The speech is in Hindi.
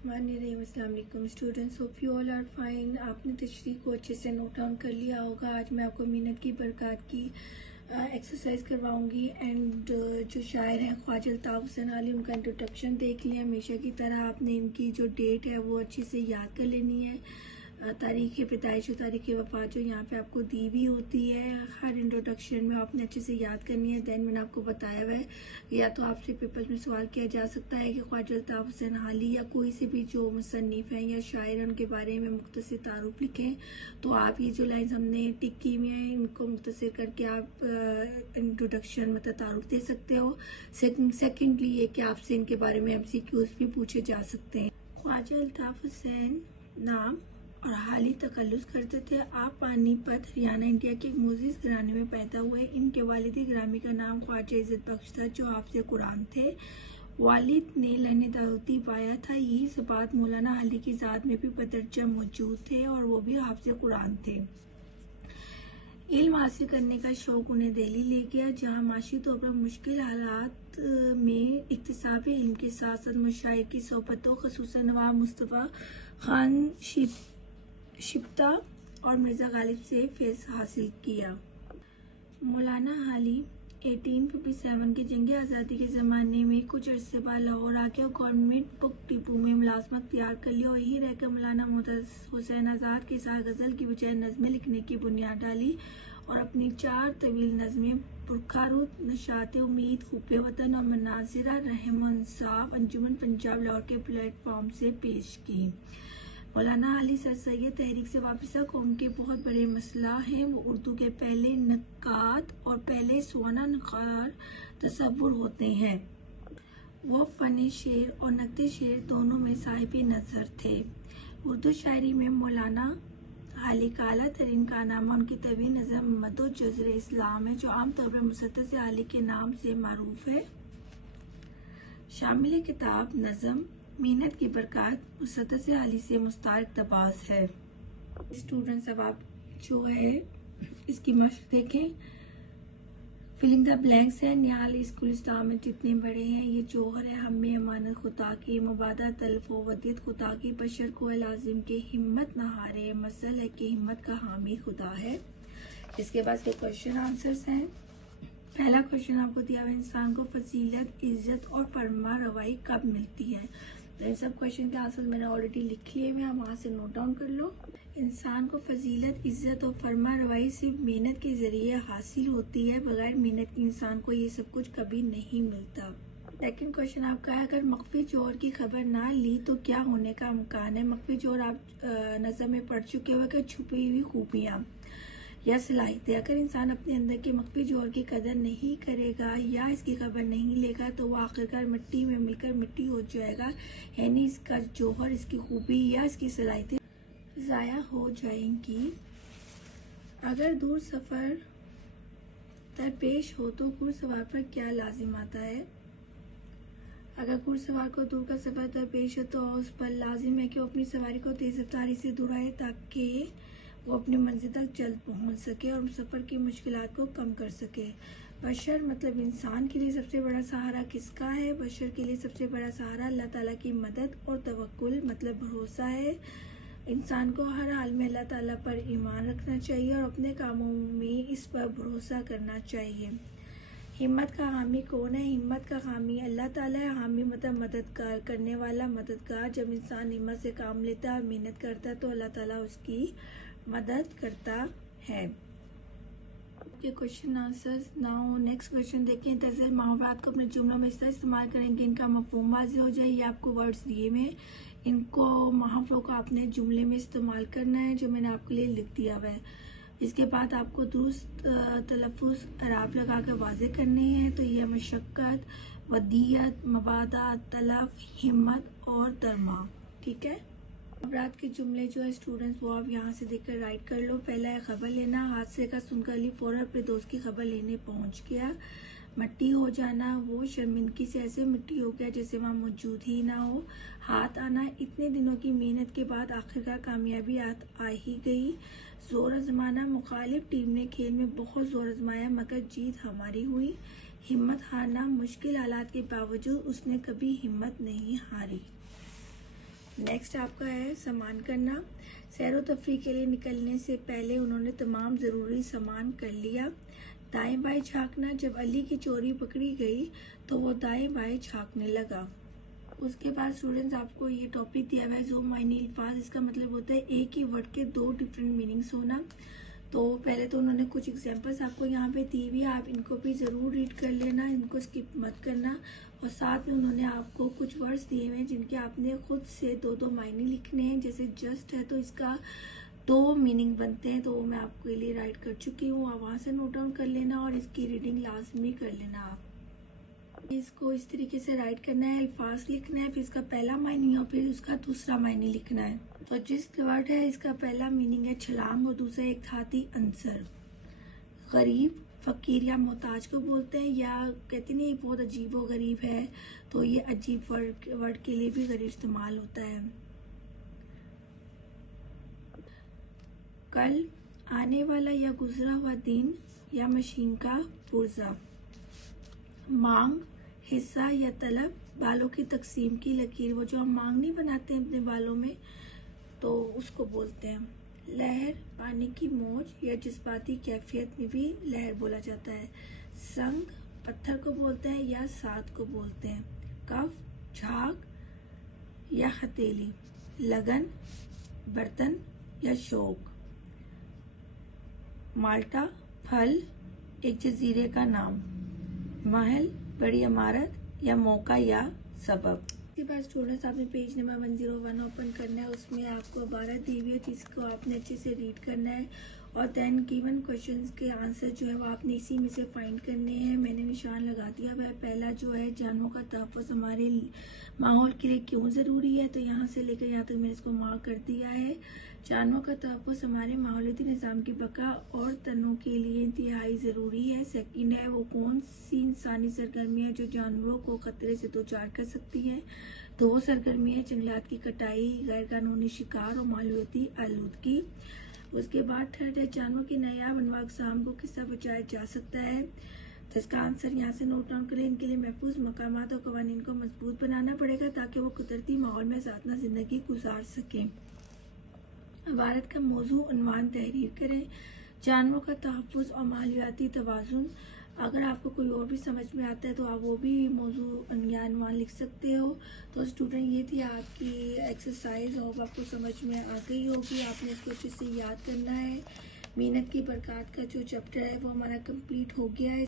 अस्सलाम वालेकुम students, hope you all are fine. आपने तशरीह को अच्छे से नोट डाउन कर लिया होगा। आज मैं आपको मिन्नत की बरकत की एक्सरसाइज करवाऊंगी एंड जो शायर हैं ख्वाजा अल्ताफ़ हुसैन अली, उनका इंट्रोडक्शन देख लिया। हमेशा की तरह आपने इनकी जो डेट है वो अच्छे से याद कर लेनी है। तारीख़ पैदाइश और तारीख़ वफ़ात जो यहाँ पे आपको दी भी होती है हर इंट्रोडक्शन में, आपने अच्छे से याद करनी है। दैन मैंने आपको बताया हुआ है, या तो आपसे पेपर्स में सवाल किया जा सकता है कि ख्वाजा अल्ताफ़ हुसैन अली या कोई से भी जो मुसन्निफ़ हैं या शायर हैं उनके बारे में मुख्तसर तारुफ लिखें। तो आप ये जो लाइन्स हमने टिक की हुई हैं इनको मुख्तसर करके आप इंट्रोडक्शन मतलब तारुफ दे सकते हो। सेकेंडली ये कि आपसे इनके बारे में MCQs भी पूछे जा सकते हैं। ख्वाजा अल्ताफ़ हुसैन नाम और हाली तखल्लुस करते थे। आप पानीपत हरियाणा इंडिया के एक मोअज़्ज़िज़ घराने में पैदा हुए। इनके वालिद गिरामी का नाम ख्वाजा इज़्ज़त बख्श था जो हाफ़िज़ कुरान थे। वालिद ने लहने दाऊदी पाया था। यही सिफ़ात मौलाना अली की ज़ात में भी बदरजा मौजूद थे और वो भी हाफ़िज़ कुरान थे। इल्म हासिल करने का शौक़ उन्हें दिल्ली ले गया, जहाँ माशी तौर पर मुश्किल हालात में इक्तिसाबी इल्म के साथ साथ मशाइख की सोहबतों ख़ुसूसन नवाब मुस्तफ़ा खान शिफ्ता और मिर्ज़ा गालिब से फैज़ हासिल किया। मौलाना अली 1857 के जंग आज़ादी के ज़माने में कुछ अरसे बाद लाहौर आके और गवर्नमेंट बुक डिपो में मुलाजमत तैयार कर लिया और यहीं रहकर मौलाना मुअज़्ज़ज़ हुसैन आज़ाद के साथ गज़ल की बजाय नज़में लिखने की बुनियाद डाली और अपनी 4 तवील नज़में पुरखारुद, नशात उम्मीद, खूब वतन और मनाज़िर रहम इंसाफ अंजुमन पंजाब लाहौर के प्लेटफॉर्म से पेश की। मौलाना अली सर सैयद तहरीक से वाबस्ता कौम के बहुत बड़े मसला हैं। वो उर्दू के पहले नक्काद और पहले सुआना नकार तसव्वुर होते हैं। वो फ़न शेर और नक्ते शेर दोनों में साहिब नज़र थे। उर्दू शायरी में मौलाना अली का आला तरीन कारनामा उनकी तवील नज़म मदो जज़र इस्लाम है, जो आमतौर पर मुसद्दस अली के नाम से मारूफ है। शामिल किताब नज़म मिन्नत की बरकत मुसद्दस अली से मुस्तार इक़्तिबास है। स्टूडेंट्स, अब आप जो है इसकी मशक़ देखें। फिलिंग द ब्लैंक्स है। निहाल स्कूल इस्लाम में जितने बड़े हैं ये जौहर है हमें अमानत खुदा की, मुबादा तल्फ व वदीद खुदा की, बशर को लाजिम के हिम्मत न हारे, मसल है कि हिम्मत का हामी खुदा है। इसके बाद के क्वेश्चन आंसर्स हैं। पहला क्वेश्चन आपको दिया हुआ, इंसान को फजीलत, इज्जत और फरमा रवाई कब मिलती है? तो इन सब क्वेश्चन के आंसर मैंने ऑलरेडी लिख लिए हैं, आप वहाँ से नोट डाउन कर लो। इंसान को फजीलत, इज्जत और फरमा रवाई सिर्फ मेहनत के जरिए हासिल होती है। बगैर मेहनत के इंसान को ये सब कुछ कभी नहीं मिलता। सेकंड क्वेश्चन आपका है, अगर मख्फी जोहर की खबर ना ली तो क्या होने का इम्कान है? मख्फी जोहर आप नज़र में पढ़ चुके हो कि छुपी हुई खूबियाँ या सलाहियतें। अगर इंसान अपने अंदर के मख्फी जोहर की कदर नहीं करेगा या इसकी खबर नहीं लेगा तो वह आखिरकार मिट्टी में मिलकर मिट्टी हो जाएगा, यानी इसका जोहर, इसकी खूबी या इसकी सलाहियतें ज़ाया हो जाएंगी। अगर दूर सफ़र दरपेश हो तो घुड़सवार पर क्या लाजिम आता है? अगर घुड़सवार को दूर का सफ़र दरपेश हो तो उस पर लाजिम है कि वो अपनी सवारी को तेज़ रफ्तारी से दौड़ाए ताकि वो अपनी मंजिल तक जल्द पहुंच सके और सफ़र की मुश्किलात को कम कर सके। बशर मतलब इंसान के लिए सबसे बड़ा सहारा किसका है? बशर के लिए सबसे बड़ा सहारा अल्लाह ताला की मदद और तवक्कुल मतलब भरोसा है। इंसान को हर हाल में अल्लाह ताला पर ईमान रखना चाहिए और अपने कामों में इस पर भरोसा करना चाहिए। हिम्मत का हामी कौन है? हिम्मत का हामी अल्लाह ताला है। हामी मतलब मददगार, करने वाला, मददगार। जब इंसान हिम्मत से काम लेता है और मेहनत करता है तो अल्लाह ताला उसकी मदद करता है। ये question answers now next question देखें। तज़ल मुहावरात को अपने जुमलों में इस तरह इस्तेमाल करेंगे इनका मफ़हूम वाज़ेह हो जाए। ये आपको वर्ड्स दिए में इनको मुहावरों को आपने जुमले में इस्तेमाल करना है जो मैंने आपके लिए लिख दिया हुआ है। इसके बाद आपको दुरुस्त तलफ़ुज़ अराब लगा कर वाज़ेह करने हैं। तो यह मशक्क़त, वदीयत, मबादा, तलफ़, हिम्मत और दरमा। ठीक है। मुहावरात के जुमले जो है स्टूडेंट्स वो आप यहाँ से देखकर राइट कर लो। पहला है खबर लेना। हादसे का सुनकर अली फौरन अपने दोस्त की खबर लेने पहुँच गया। मिट्टी हो जाना, वो शर्मिंदगी से ऐसे मिट्टी हो गया जैसे वहाँ मौजूद ही ना हो। हाथ आना, इतने दिनों की मेहनत के बाद आखिरकार कामयाबी आ ही गई। जोर आजमाना, मुखालिफ टीम ने खेल में बहुत जोर आजमाया मगर जीत हमारी हुई। हिम्मत हारना, मुश्किल हालात के बावजूद उसने कभी हिम्मत नहीं हारी। नेक्स्ट आपका है सामान करना। सैरो तफरी के लिए निकलने से पहले उन्होंने तमाम ज़रूरी सामान कर लिया। दाएं बाएं झांकना, जब अली की चोरी पकड़ी गई तो वो दाएं बाएं झांकने लगा। उसके बाद स्टूडेंट्स आपको ये टॉपिक दिया हुआ है जो मायनी अल्फाज। इसका मतलब होता है एक ही वर्ड के दो डिफरेंट मीनिंग्स होना। तो पहले तो उन्होंने कुछ एग्जांपल्स आपको यहाँ पे दी हुई है, आप इनको भी ज़रूर रीड कर लेना, इनको स्किप मत करना। और साथ में उन्होंने आपको कुछ वर्ड्स दिए हुए हैं जिनके आपने खुद से दो दो मायने लिखने हैं। जैसे जस्ट है तो इसका दो मीनिंग बनते हैं, तो वो मैं आपके लिए राइट कर चुकी हूँ, आप वहाँ से नोट डाउन कर लेना और इसकी रीडिंग लाजमी कर लेना। आप इसको इस तरीके से राइट करना है, अल्फाज लिखना है, फिर इसका पहला मायने और फिर उसका दूसरा मायने लिखना है। तो जिस वर्ड है इसका पहला मीनिंग है छलांग और दूसरा एक थाती आंसर। गरीब फकीर या मोहताज को बोलते हैं, या कहते नहीं बहुत अजीब व गरीब है, तो ये अजीब वर्ड के लिए भी गरीब इस्तेमाल होता है। कल, आने वाला या गुजरा हुआ दिन या मशीन का पुर्जा। मांग, हिस्सा या तलब, बालों की तकसीम की लकीर, वो जो हम मांग नहीं बनाते हैं अपने बालों में तो उसको बोलते हैं। लहर, पानी की मौज या जज्बाती कैफियत में भी लहर बोला जाता है। संग, पत्थर को बोलते हैं या साथ को बोलते हैं। कफ, झाग या हथेली। लगन, बर्तन या शौक। माल्टा, फल, एक जजीरे का नाम। महल, बड़ी इमारत या मौका या सबब। इसके बाद स्टूडेंट्स आपने पेज नंबर 101 ओपन करना है, उसमें आपको 12 दी हुई है जिसको आपने अच्छे से रीड करना है और देन गिवन क्वेश्चंस के आंसर जो है वो आपने इसी में से फाइंड करने हैं। मैंने निशान लगा दिया हुआ है। पहला जो है जानवरों का तहफ़्फ़ुज़ हमारे माहौल के लिए क्यों ज़रूरी है, तो यहाँ से लेकर यहाँ तक मैंने इसको मार्क कर दिया है। जानवरों का तहफ़्फ़ुज़ हमारे माहौलियाती निज़ाम की बका और तनों के लिए इंतहाई ज़रूरी है। सेकंड है वो कौन सी इंसानी सरगर्मी है जो जानवरों को ख़तरे से दो चार कर सकती है, तो वो सरगर्मी है जंगलात की कटाई, गैर कानूनी शिकार और माहौलियाती आलूदगी। उसके बाद थर्ड है जानवरों की नायाब अनवा अक़साम को किस तरह बचाया जा सकता है, तो इसका आंसर यहाँ से नोट डाउन करें। इनके लिए महफूज मकामात और कवानीन को मजबूत बनाना पड़ेगा ताकि वो कुदरती माहौल में साधना जिंदगी गुजार सकें। भारत का मौजू उन्वान तहरीर करें। जानवरों का तहफ़्फ़ुज़ और माहौलियाती तवाज़ुन। अगर आपको कोई और भी समझ में आता है तो आप वो भी मौजू या उन्वान लिख सकते हो। तो स्टूडेंट ये थी आपकी एक्सरसाइज, और आपको समझ में आ गई होगी। आपने इसको अच्छे से याद करना है। मेहनत की बरकत का जो चैप्टर है वो हमारा कंप्लीट हो गया है।